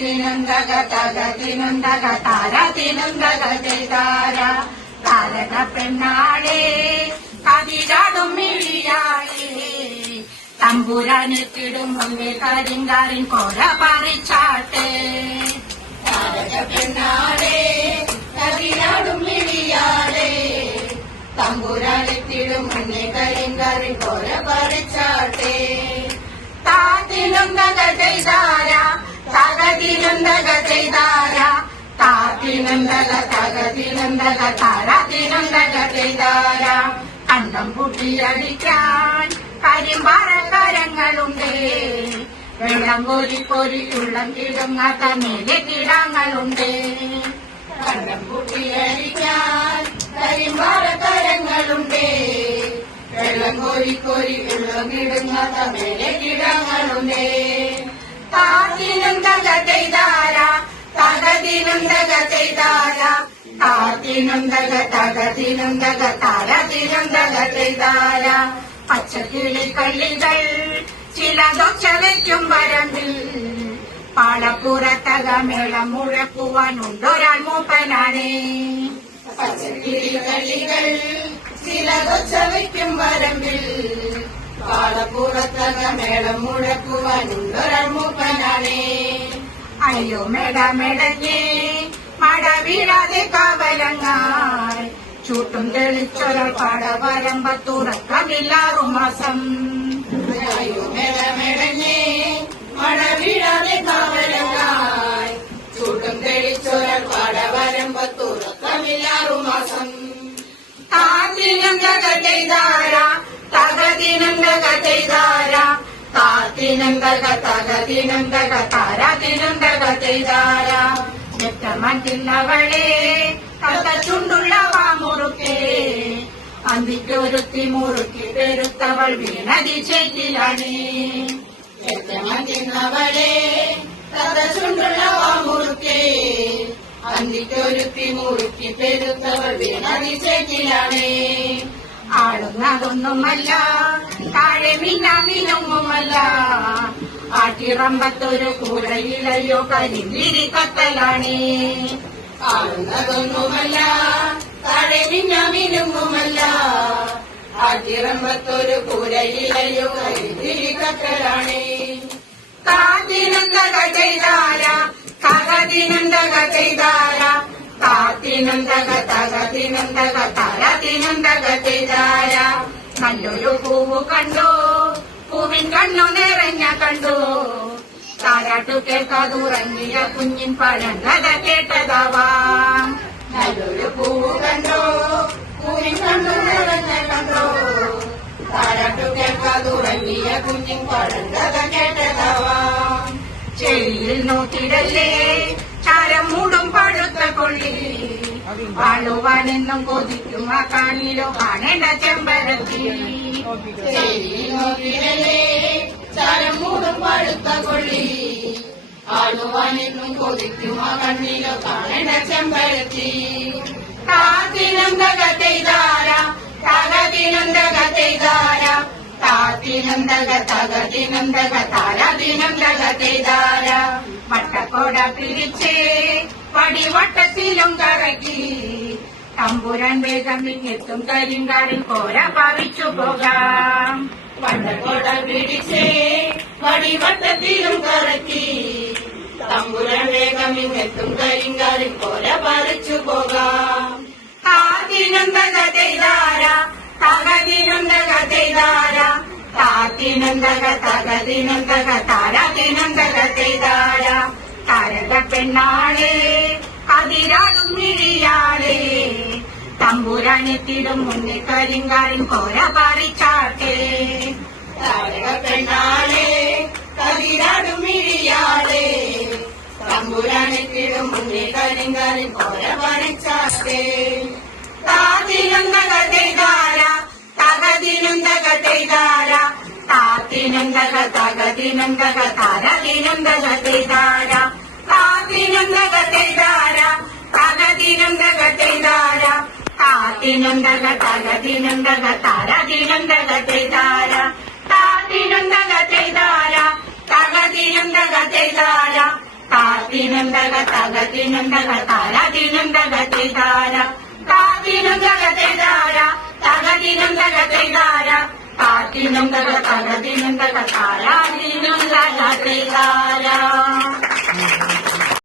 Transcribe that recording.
തിനന്തക തകതിനന്തക താര തിനന്തക ചെയ്താര താരക പെണ്ണാളെ കതിരാടും മിഴിയാളെ തമ്പുരാനെത്തിടും മുന്നിൽ കരിങ്കാരിൻ കോര പറിച്ചാട്ടെ താരക പെണ്ണാളെ കതിരാടും മിഴിയാളെ തമ്പുരാനെത്തിടും മുന്നിൽ കരിങ്കാരിൻ കോര പറിച്ചാട്ടെ താത്തിനന്തക ചെയ്താര തകതിനന്തക ചെയ്താര താത്തിനന്തക തകതിനന്തക താരതിനന്തക ചെയ്താര കണ്ടം പൂട്ടിയടിക്കാൻ കരിമ്പാറക്കരങ്ങളുണ്ട് വെള്ളം കോരി ഉള്ളം കിടങ്ങാത്ത മേലെ കിടങ്ങളുണ്ട് കണ്ടം പൂട്ടിയടിക്കാൻ കരിമ്പാറക്കരങ്ങളുണ്ട് വെള്ളം കോരി ഉള്ളം കിടങ്ങാത്ത മേലെ കിടങ്ങളുണ്ട് താത്തിനന്തക ചെയ്താര തകതിനന്തക ചെയ്താര താത്തിനന്തക തകതിനന്തക താരതിനന്തക ചെയ്താര പച്ചക്കിളി കള്ളികൾ ചിലതൊച്ച വയ്ക്കും വരമ്പിൽ പാളപ്പുറത്തക മേളം മുഴക്കുവാനുണ്ടൊരാൾ മൂപ്പനാണ് പച്ചക്കിളി കള്ളികൾ ചിലതൊച്ച വയ്ക്കും വരമ്പിൽ പാളപ്പുറത്തക മേളം മുഴക്കുവാനുണ്ടൊരാൾ മൂപ്പനാണ് അയ്യോ മെടഞ്ഞേ മട വീഴാതെ കാവലങ്ങാൽ ചൂട്ടും തെളിച്ചൊരാൾ പാടവരമ്പത്തുറക്കമില്ലാറു മാസം അയ്യോ മെടഞ്ഞേ മട വീഴാതെ കാവലങ്ങാൽ ചൂട്ടും തെളിച്ചൊരാൾ പാടവരമ്പത്തുറക്കമില്ലാറു മാസം താത്തിനന്തക ചെയ്താര തകതിനന്തക ചെയ്താര താത്തിനന്തക തകതിനന്തക താരതിനന്തക ചെയ്താര ഞെട്ടമറ്റില്ലവളെ കഥ ചുണ്ടുള്ള വാമുറുക്കേ അന്തിക്കൊരുത്തി മുറുക്കി പെരുത്തവൾ വീണതി ചേറ്റിലാണ് ഞെട്ടമറ്റില്ലവളെ കഥ ചുണ്ടുള്ള വാമുറുക്കേ അന്തിക്കൊരുത്തി മുറുക്കി പെരുത്തവൾ വീണതി ചേറ്റിലാണ് ആടുന്നതൊന്നുമല്ല താഴെ മിന്നുമല്ല ആട്ടിറമ്പത്തൊരു കൂരയിലയോ കരിന്തിരി കത്തലാണ് ആടുന്നതൊന്നുമല്ല താഴെ മിന്നുമല്ല ആട്ടിറമ്പത്തൊരു കൂരയിലയോ കരിന്തിരി കത്തലാണ് താത്തിനന്തക ചെയ്താര തകതിനന്തക ചെയ്താര താത്തിനന്തക തകതിനന്തക താരതിനന്തക ചെയ്താര നല്ലൊരു പൂവ് കണ്ടു പൂവിൻ കണ്ണു നിറഞ്ഞ കണ്ടു താരാട്ടു കേൾക്കാതുറങ്ങിയ കുഞ്ഞിൻ പഴങ്കഥ കേട്ടതാവാം നല്ലൊരു പൂവ് കണ്ടു പൂവിൻ കണ്ണു നിറഞ്ഞ കണ്ടു താരാട്ടു കേൾക്കാതുറങ്ങിയ കുഞ്ഞിൻ പഴങ്കഥ കേട്ടതാവാം ചെടിയിൽ നോക്കിടല്ലേ ചാരം മൂടും പടുത്ത കൊള്ളി വാഴുവാനെന്നും കൊതിക്കും ആ കാണിലോ കാണേണ്ട ചെമ്പരത്തി ചെടിയിൽ നോക്കിടല്ലേ ചാരം മൂടും പടുത്ത കൊള്ളി ആളുവാനെന്നും കൊതിക്കും ആ കണ്ണിലോ കാണേണ്ട ചെമ്പരത്തി താത്തിനന്തക ചെയ്താര തകതിനന്തക ചെയ്താര താത്തിനന്തക തകതിനന്തക താരതിനന്തക ചെയ്താര വട്ടക്കോട പിരിച്ച് പടിവട്ടത്തിലും കറക്കി തമ്പുരാൻ വേഗം ഇങ്ങെത്തും കരിങ്കാരിൻ കോര പറിച്ചു പോകാം വട്ടക്കോട പിടിച്ച് പടിവട്ടത്തിലും കറക്കി തമ്പുരാൻ വേഗം ഇങ്ങെത്തും കരിങ്കാരിൻ കോര പറിച്ചു പോകാം താത്തിനന്തക ചെയ്താര തകതിനന്തക ചെയ്താര താത്തിനന്തക തകതിനന്തക താരതിനന്തക ചെയ്താര താരക പെണ്ണാളെ കതിരാടും മിഴിയാളെ തമ്പുരാനെത്തിടും മുന്നിൽ കരിങ്കാരിൻ കോര പറിച്ചാട്ടെ താരക പെണ്ണാളെ കതിരാടും മിഴിയാളെ തമ്പുരാനെത്തിടും മുന്നിൽ കരിങ്കാരിൻ കോര പറിച്ചാട്ടെ താത്തിനന്തക ചെയ്താര തകതിനന്തക ചെയ്താര താത്തിനന്തക തകതിനന്തക താരതിനന്തക ചെയ്താര താത്തിനന്തക ചെയ്താര തകതിനന്തക ചെയ്താര താത്തിനന്തക തകതിനന്തക താരതിനന്തക ചെയ്താര താത്തിനന്തക ചെയ്താര തകതിനന്തക ചെയ്താര താത്തിനും തക തകത്തിനും തക താരാതിനും തകത്തെ താര താത്തിനും തകത്തെ താര തകതിനും തകത്തെ താര താത്തിനും തക തകതിനും തക താരാതിനും തകത്തെ താര